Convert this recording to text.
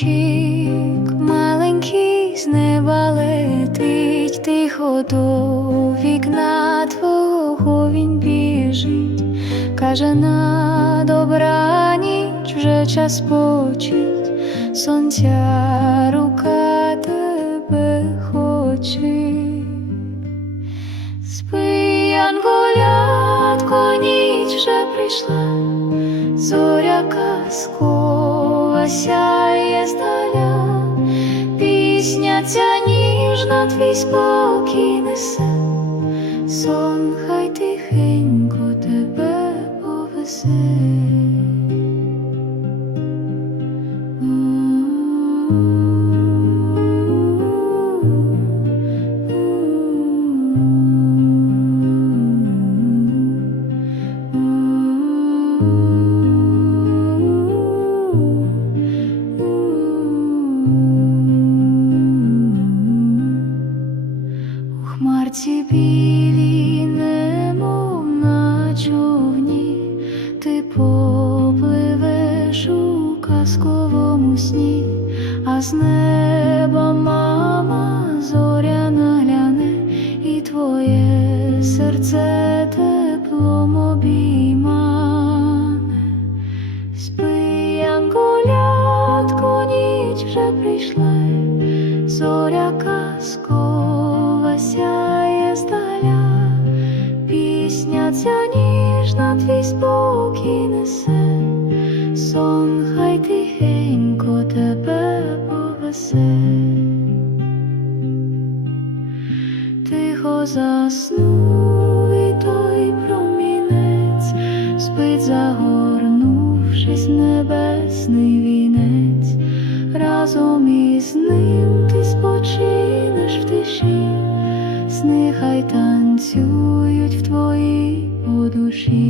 Промінчик маленький з неба летить, тихо до вікна твого він біжить, каже на добраніч вже час почить, сонця рука тебе хоче. Спи, янголятко, ніч вже прийшла, зоря казкова твій спокій несе, сон хай тихенько Хмарці білі, немов на човні, ти попливеш у казковому сні, а з неба мама зоря нагляне, і твоє серце теплом обіймане. Спи, янголятко, ніч вже прийшла, зоря казкова сяє здаля, пісня ця ніжна твій спокій несе, сон хай тихенько тебе повесе. Тихо заснув і той промінець, спить, загорнувшись небесний вінець, разом із ним танцюють в твоїй подуші.